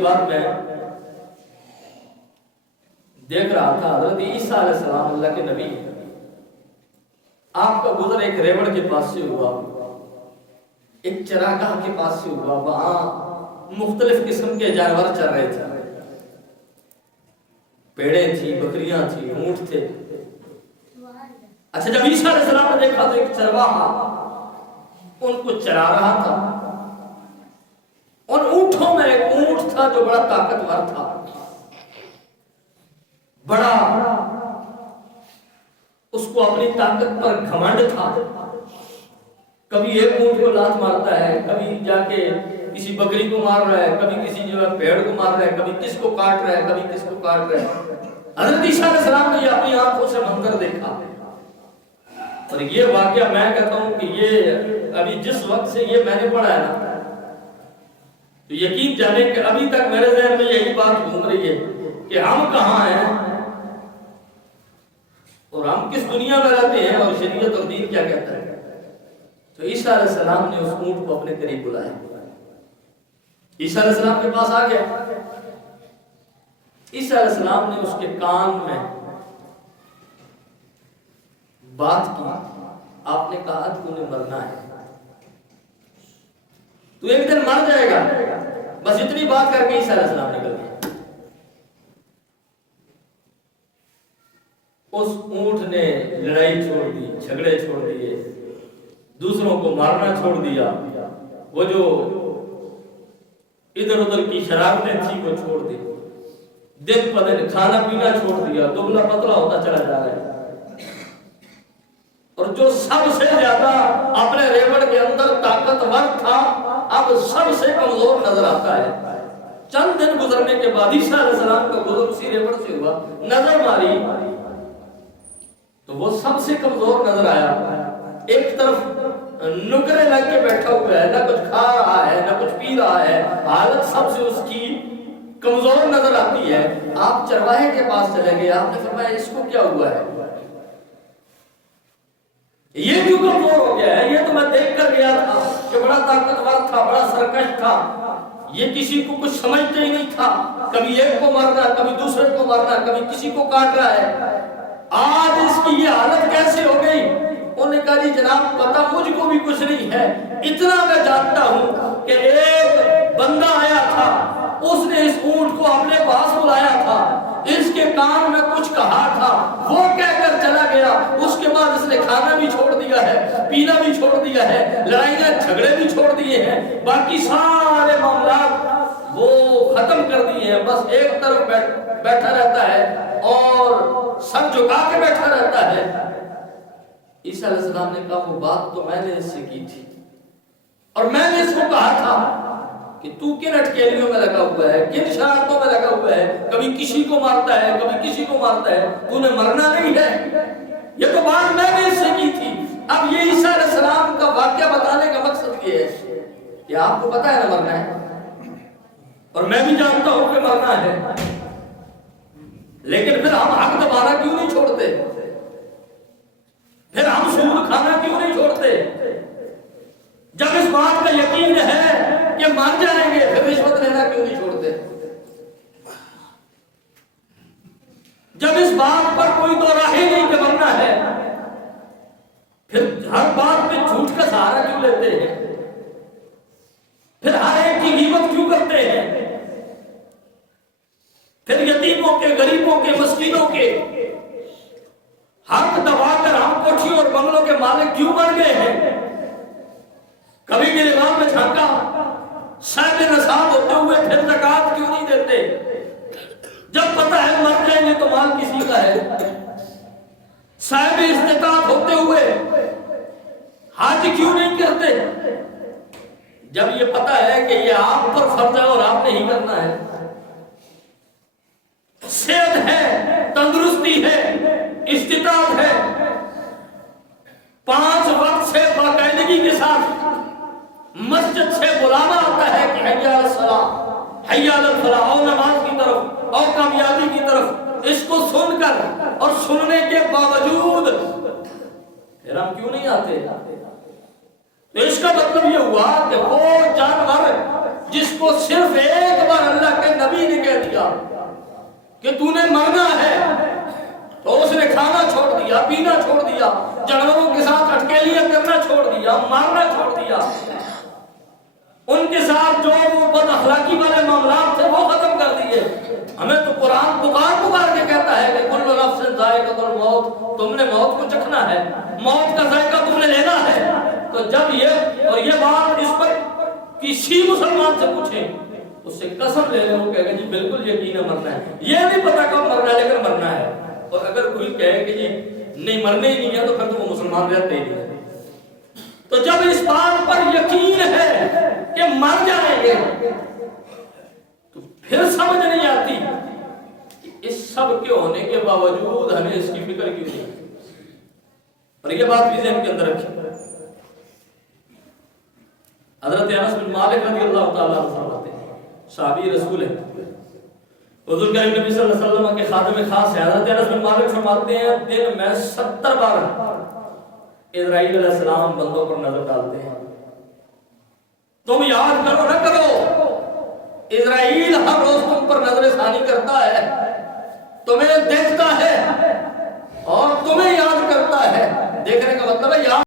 بات میں دیکھ رہا تھا، حضرت عیسیٰ علیہ السلام اللہ کے نبی، آپ کا گزر ایک ریوڑ کے پاس سے ہوا، ایک چراگاہ کے پاس سے ہوا، وہاں مختلف قسم کے جانور چر رہے تھے، پیڑیں تھی، بکریاں تھی، اونٹ تھے۔ اچھا، جب عیسیٰ علیہ السلام نے دیکھا تو ایک چرواہا ان کو چرا رہا تھا۔ ان اونٹوں میں ایک اونٹ تھا جو بڑا طاقتور تھا، بڑا اس کو اپنی طاقت پر گھمنڈ تھا۔ کبھی ایک اونٹ کو لات مارتا ہے، کبھی جا کے کسی بکری کو مار رہا ہے، کبھی کسی جو ہے پیڑ کو مار رہا ہے، کبھی کس کو کاٹ رہا ہے، کبھی کس کو کاٹ رہا ہے۔ حضرت عیسیٰ علیہ السلام نے یہ اپنی آنکھوں سے منظر دیکھا، اور یہ واقعہ میں کہتا ہوں کہ یہ ابھی جس وقت سے یہ میں نے پڑھا ہے نا، تو یقین جانے کہ ابھی تک میرے ذہن میں یہی بات گھوم رہی ہے کہ ہم کہاں ہیں اور ہم کس دنیا میں رہتے ہیں اور شریعت اور دین کیا کہتا ہے۔ تو عیسیٰ علیہ السلام نے اس اونٹ کو اپنے قریب بلایا، عیسیٰ علیہ السلام کے پاس آ گیا۔ عیسیٰ علیہ السلام نے اس کے کان میں بات کی، آپ نے کہا تو نے مرنا ہے، تو ایک دن مر جائے گا، بس اتنی بات کر کے عیسیٰ علیہ السلام نکل گئے۔ اس اونٹ نے لڑائی چھوڑ دی، جھگڑے چھوڑ دیے، دوسروں کو مارنا چھوڑ دیا، وہ جو ادھر ادھر کی شرارتیں تھی وہ چھوڑ دی، دن پہ دن کھانا پینا چھوڑ دیا، دبلا پتلا ہوتا چلا جا رہا ہے۔ اور جو سب سے زیادہ اپنے ریوڑ کے اندر طاقتور تھا، اب سب سے کمزور نظر آتا ہے۔ چند دن گزرنے کے بعد عیسیٰ علیہ السلام کا گزر اسی ریوڑ سے ہوا، نظر ماری تو وہ سب سے کمزور نظر آیا۔ ایک طرف نکرے لگ کے بیٹھا ہوا ہے، نہ کچھ کھا رہا ہے نہ کچھ پی رہا ہے، حالت سب سے اس کی کمزور نظر آتی ہے۔ آپ چرواہے کے پاس چلے گئے، آپ نے فرمایا اس کو کیا ہوا ہے، یہ کیوں کمزور ہو گیا ہے؟ یہ تو میں دیکھ کر گیا تھا کہ بڑا طاقتور تھا، بڑا سرکش تھا، یہ کسی کو کچھ سمجھتے ہی نہیں تھا، کبھی ایک کو مارنا، کبھی دوسرے کو مارنا، کبھی کسی کو کاٹ رہا ہے، آج اس کی یہ حالت کیسے ہو گئی؟ انہوں نے کہا جی جناب پتہ مجھ کو بھی کچھ نہیں ہے، اتنا میں جانتا ہوں کہ ایک بندہ آیا تھا، اس نے اس اونٹ کو اپنے پاس بلایا تھا، اس کے کان میں کچھ کہا تھا، وہ کہہ کر چلا گیا، اس کے بعد اس نے کھانا بھی چھوڑ دیا ہے، پینا بھی چھوڑ دیا ہے، لڑائیاں جھگڑے بھی چھوڑ دیے ہیں، باقی سارے معاملات وہ ختم کر دیے ہیں، بس ایک طرف بیٹھا رہتا ہے اور سر جھکا کے بیٹھا رہتا ہے۔ عیسیٰ علیہ السلام نے کہا وہ بات تو میں نے اس سے کی تھی، اور میں نے اس کو کہا تھا کہ تو کن اٹکیلیوں میں لگا ہوا ہے، کن شرارتوں میں لگا ہوا ہے، کبھی کسی کو مارتا ہے کبھی کسی کو مارتا ہے، تو نے مرنا نہیں ہے، یہ تو بات میں نے اس سے کی تھی۔ اب یہ عیسیٰ علیہ السلام کا واقعہ بتانے کا مقصد یہ ہے کہ آپ کو پتا ہے نہ مرنا ہے، اور میں بھی جانتا ہوں کہ مرنا ہے، لیکن پھر ہم حق دبانا کیوں نہیں چھوڑتے، پھر ہم سود کھانا کیوں نہیں چھوڑتے؟ جب اس بات کا یقین ہے کہ مر جائیں گے پھر رشوت لینا کیوں نہیں چھوڑتے؟ جب اس بات پر کوئی دو راہی نہیں کہ مرنا ہے پھر ہر بات میں جھوٹ کا سہارا کیوں لیتے ہیں؟ پھر ہر ایک کی غیبت کیوں کرتے ہیں؟ پھر یتیموں کے، غریبوں کے، مسکینوں کے حق دبا کر ہم کوٹھیوں اور بنگلوں کے مالک کیوں بن گئے ہیں؟ کبھی بھی نظام میں جھانکا، صاحب نصاب ہوتے ہوئے پھر زکوٰۃ کیوں نہیں دیتے؟ جب پتہ ہے مر جائیں گے تو مال کسی کا ہے، صاحب استطاعت ہوتے ہوئے حج کیوں نہیں کرتے؟ جب یہ پتہ ہے کہ یہ آپ پر فرض ہے اور آپ نے ہی کرنا ہے، صحت ہے، تندرستی ہے، استطاعت ہے، 5 وقت سے باقاعدگی کے ساتھ مسجد سے بلانا آتا ہے کہ حی علی الصلاۃ، حی علی الفلاح، اور نماز کی طرف اور کامیابی کی طرف، اس کو سن کر اور سننے کے باوجود پھر ہم کیوں نہیں آتے؟ تو اس کا مطلب یہ ہوا کہ وہ جانور جس کو صرف ایک بار اللہ کے نبی نے کہہ دیا کہ تو نے مرنا ہے، تو اس نے کھانا چھوڑ دیا، پینا چھوڑ دیا، جانوروں کے ساتھ اٹکیلیاں کرنا چھوڑ دیا، مارنا چھوڑ دیا، ان کے ساتھ جو وہ بد اخلاقی والے معاملات تھے وہ ختم کر دیے۔ ہمیں تو قرآن پکار کے کہتا ہے کہ کل نفس ذائقۃ الموت، تم نے موت کو چکھنا ہے، موت کا ذائقہ تم نے لینا ہے۔ تو جب یہ بات اس پر کسی مسلمان سے پوچھیں، اس سے قسم لے لیں، وہ کہے گا جی بالکل یقین ہے مرنا ہے، یہ نہیں پتا کب مرنا ہے لیکن مرنا ہے۔ اور اگر کوئی کہے کہ جی نہیں مرنے ہی نہیں ہے تو پھر تو وہ مسلمان رہتے ہی نہیں ہے۔ تو جب اس بات پر یقین ہے کہ مر جائیں گے تو پھر سمجھ نہیں آتی کہ اس سب کے ہونے کے باوجود ہمیں اس کی فکر کیوں نہیں۔ اور یہ بات بھی ذہن کے اندر رکھیں، حضرت انس بن مالک رضی اللہ تعالیٰ عنہ فرماتے ہیں، صحابی رسول ہیں، حضور کریم نبی صلی اللہ علیہ وسلم کے خادم خاص ہیں۔ حضرت انس بن مالک فرماتے ہیں دن میں 70 بار اسرائیل علیہ السلام بندوں پر نظر ڈالتے ہیں۔ تم یاد کرو نہ کرو، اسرائیل ہر روز تم پر نظر ثانی کرتا ہے، تمہیں دیکھتا